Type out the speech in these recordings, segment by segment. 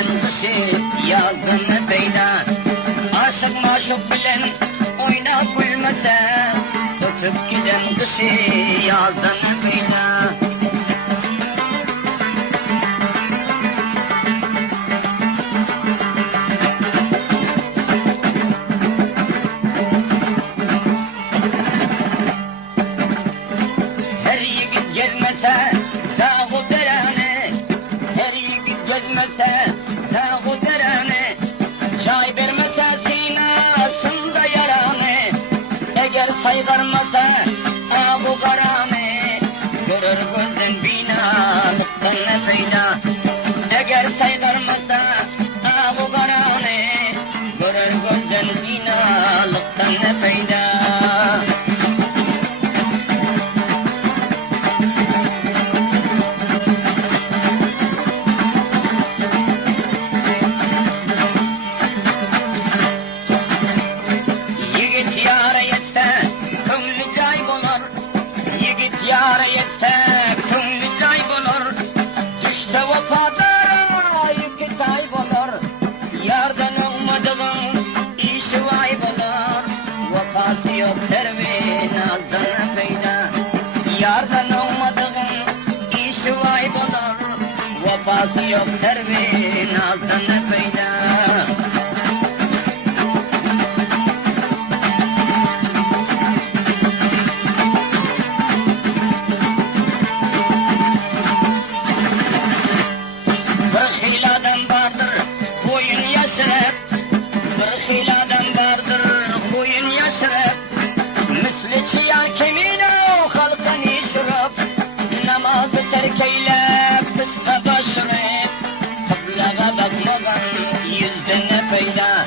giden kışı yazın ne peyda. Aşık maşuk bilen oynap gülmese, ötüp giden kışı yazın ne peyda. Her yigit gezmese dağ derane, her yigit gezmese dağ derane, çay vermese sinasında yarane, eğer saygarmasa ağu karame, görür gözden binalıktan ne peyda. Eğer saygarmasa ağu karame, görür gözden binalıktan ne peyda. Yâre yetse könlü kaybolur, düşte vefada yükü kaybolur. Yardan olmadığın işi kaybolur, vefası yok servi nazdan peyda. Yardan olmadığın işi kaybolur, vefası yok servi nazdan peyda. Terkeyle fıska başırıp, kıblağa bakmadan yüzde ne peyda.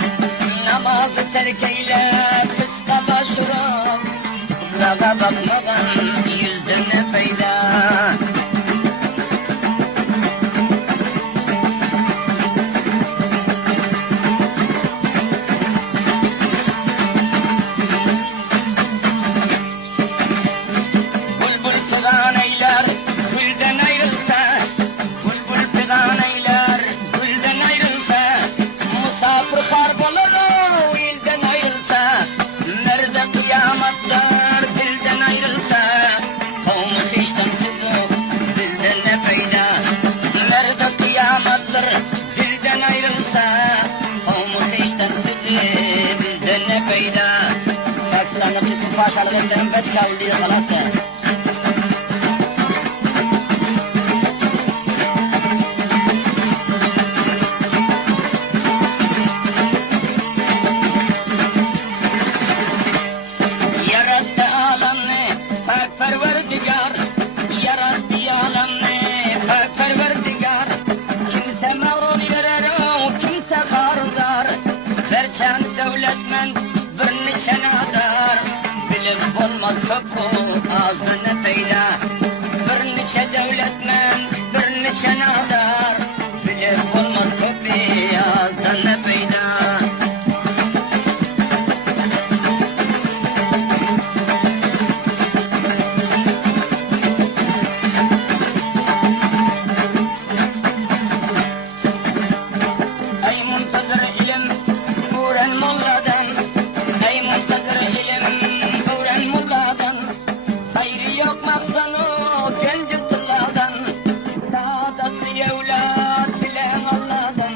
Namazı terkeyle fıska başırıp, kıblağa bakmadan yüzde ne peyda. Bulbul tuzan eyler, gülden ayrılsa, bulbul figan eyler, gülden ayrılsa, musafir kaybolur, ilden ayrılsa, nerede kıyametler dilden ayrılsa, kavmu hiçten tutup dilden ne peyda. Nerede kıyametler dilden ayrılsa, kavmu hiçten tutup bizden ne peyda. Pakistan'da tutup başalık etlerin beş kaldığı kalakta. Devletmen bir nişanadar, bilip olmaz köprü ağzını peyda. Bir nice devletmen bir nişanadar, bilip olmaz köprü ağzını peyda. Ey muntazır ilim öğren molladan, ey muntazır ilim öğren molladan, hayrı yok maksanı genci tılladan, saadatlı evlat bilen Allah'dan,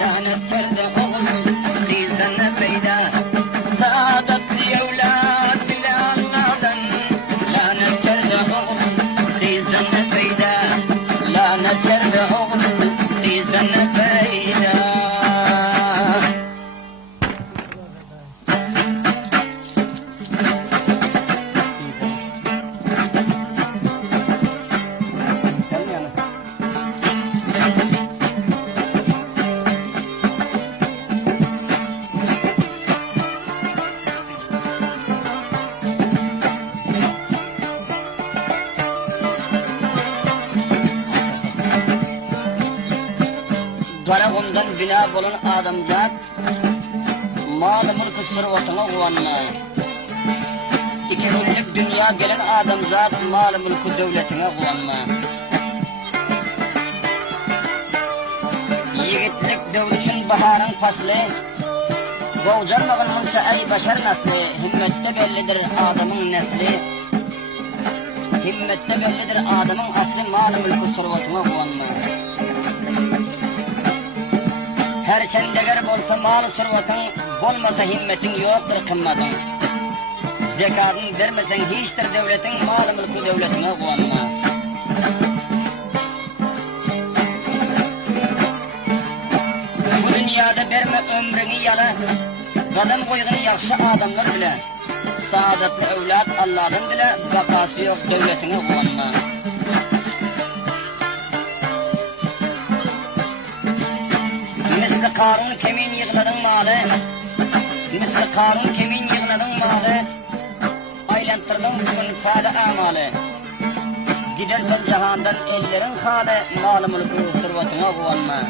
lanet kerde oğlum bizden ne peyda. Saadatlı evlat bilen Allah'dan, lanet kerde oğlum bizden ne peyda. Lanet kerde oğlum bizden ne peyda. Tarafından bina bolan adamzat, mal mülkü sırvatına uvanmay. İki günlük dünya gelen adamzat, mal mülkü devletine uvanmay. Yigitlik dövlüşün baharın faslı, Boğcarmağın munca ey başar naslı, Himmette bellidir adamın nesli. Himmette bellidir adamın asli, mal mülkü survatına kuvanma. Her çendeger bolsa mal survatın, bolmasa himmetin yoktur kımmatın. Zekatını vermesen hiçtir devletin, mal mülkü devletine kuvanma. Bu dünyada verme ömrünü yala, kadın koygun yakşı adamlar bile, saadetli evlat Allah'ın bile, vakası yok devletine kuvanma. Misli Karun kemin yığladın malı, misli Karun kemin yığladın malı, aylantırdın bugün fâle amalı. Gidersen cahandan ellerin hâle, mal mülkü sırvatına kuvanma.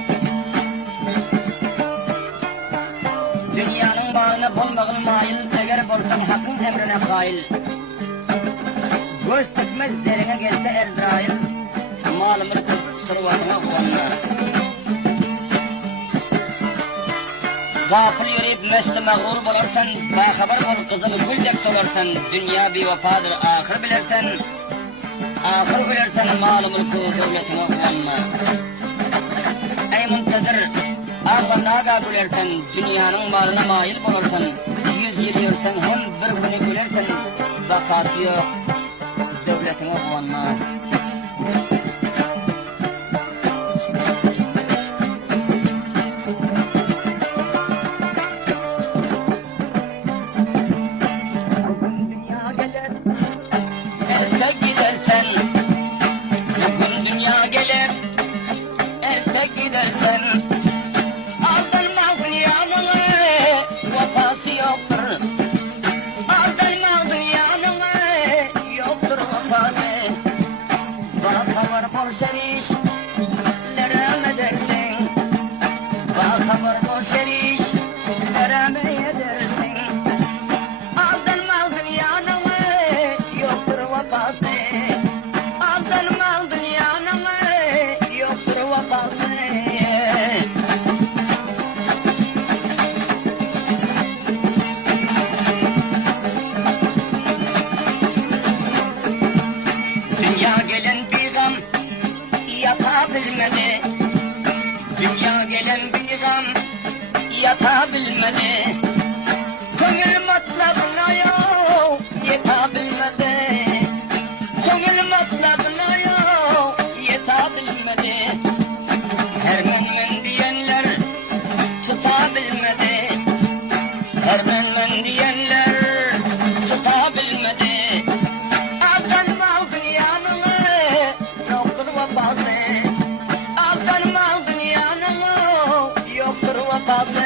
Dünyanın bağına bulmağın mail, eğer bolsan hakkın emrine kail. Göz tıkmaz derine gelse Erdrail, mal mülkü sırvatına kuvanma. Gafil yürüyüp mesle mağrur bolarsan, bahabar bol kızılı güldek solarsan, dünya bir vefadır ahir bilersen, ahir bilersen mal mülkü devletine kuvanma. Ey muntazır, ağırlığa gülersen, dünyanın malına mail bulursan, 100 yıl yürsen, hem bir günü gülersen, vakası yok, devletine kuvanma. Bugün dünya gelir, erkek gidersen, bugün dünya gelir, erkek gidersen, yatabilmedi, dünya gelen bir gam yatabilmedi. Gönül matlabına yok yetabilmedi, gönül matlabına yok yetabilmedi. Her men diyenler tutabilmedi, her men diyenler tutabilmedi. Altan mal dünyanı yoktur vefası, altan mal dünyanı yoktur vefası.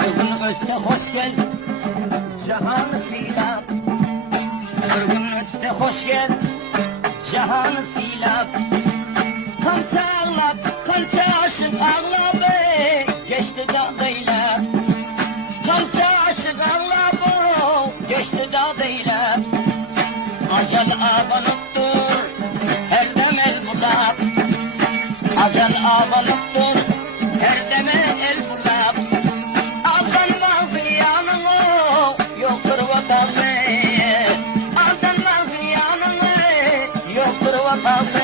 Bugün ötse hoş gel, cahanı silap. Bugün ötse hoş gel, cahanı silap. Kança ağlap, kança aşık ağlap, geçti dağdayla. Kança aşık ağlap, geçti dağdayla. Acel abanıptır, her dem el bulap. Acel abanıptır, her deme el bulap. Aldanma dünyanın yoktur vatası, aldanma dünyanın yoktur vatası.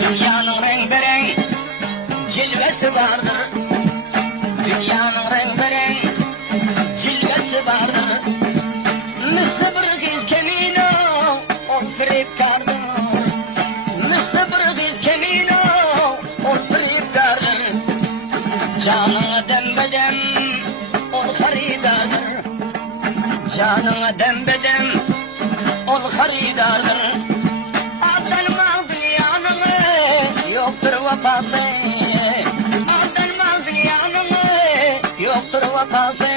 Dünyanın renk cilvesi vardır, dünyanın renk cilvesi vardır. Misli bir kız kemino, o firipkardır. Misli bir kız kemino, o firipkardır. Canına dembedem, o haridardır. Canına dembedem, o haridardır. Aldanma dünyanın yoktur vefası, aldanma dünyanın yoktur vefası.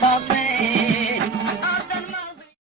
vatası